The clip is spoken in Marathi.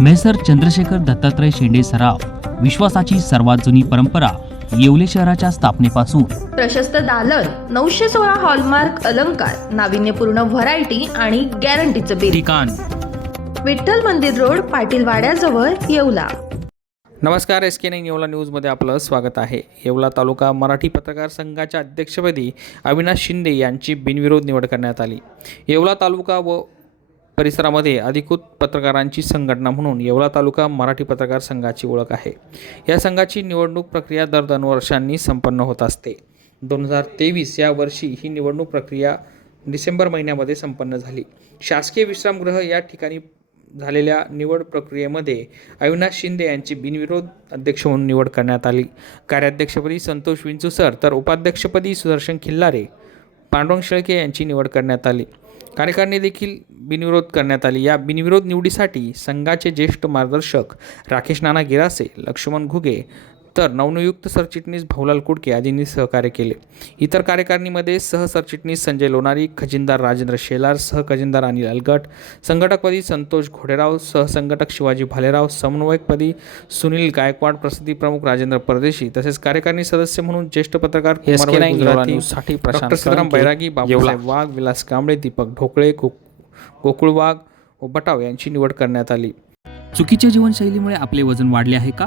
मेसर चंद्रशेखर दत्तात्रय शेंडे सराव विश्वासाची सर्वात जुनी परंपरा येवले शहराच्या स्थापनेपासून. प्रशस्त दालन नऊशे सोळा हॉलमार्क अलंकार नाविन्यपूर्ण व्हरायटी आणि गॅरंटीचं बिल ठिकाण. विठ्ठल मंदिर रोड पाटील वाड्याजवळ येवला. नमस्कार एस के नाईन येवला न्यूजमध्ये आपलं स्वागत आहे. येवला तालुका मराठी पत्रकार संघाच्या अध्यक्षपदी अविनाश शिंदे यांची बिनविरोध निवड करण्यात आली. येवला तालुका व परिसरामध्ये अधिकृत पत्रकारांची संघटना म्हणून येवला तालुका मराठी पत्रकार संघाची ओळख आहे. या संघाची निवडणूक प्रक्रिया दर दोन वर्षांनी संपन्न होत असते. दोन हजार तेवीस या वर्षी ही निवडणूक प्रक्रिया डिसेंबर महिन्यामध्ये संपन्न झाली. शासकीय विश्रामगृह या ठिकाणी झालेल्या निवड प्रक्रियेमध्ये अविनाश शिंदे यांची बिनविरोध अध्यक्ष म्हणून निवड करण्यात आली. कार्याध्यक्षपदी संतोष विंचुसर तर उपाध्यक्षपदी सुदर्शन खिल्लारे पांडुरंग शेळके यांची निवड करण्यात आली. कार्यकारिणी देखील बिनविरोध करण्यात आली. या बिनविरोध निवडीसाठी संघाचे ज्येष्ठ मार्गदर्शक राकेश नाना गिरासे लक्ष्मण घुगे तर नवनियुक्त सरचिटणीस भाऊलाल कुडके आदींनी सहकार्य केले. इतर कार्यकारिणीमध्ये सहसरचिटणीस संजय लोणारी खजिनदार राजेंद्र शेलार सहखजिनदार अनिल अलगट संघटकपदी संतोष घोडेराव सहसंघटक शिवाजी भालेराव समन्वयकपदी सुनील गायकवाड प्रसिद्धी प्रमुख राजेंद्र परदेशी तसेच कार्यकारिणी सदस्य म्हणून ज्येष्ठ पत्रकार डॉक्टर सीताराम बैरागी बाबासाहेब वाघ विलास कांबळे दीपक ढोकळे गोकुळ वाघ व बटाव यांची निवड करण्यात आली. चुकीच्या जीवनशैलीमुळे आपले वजन वाढले आहे का?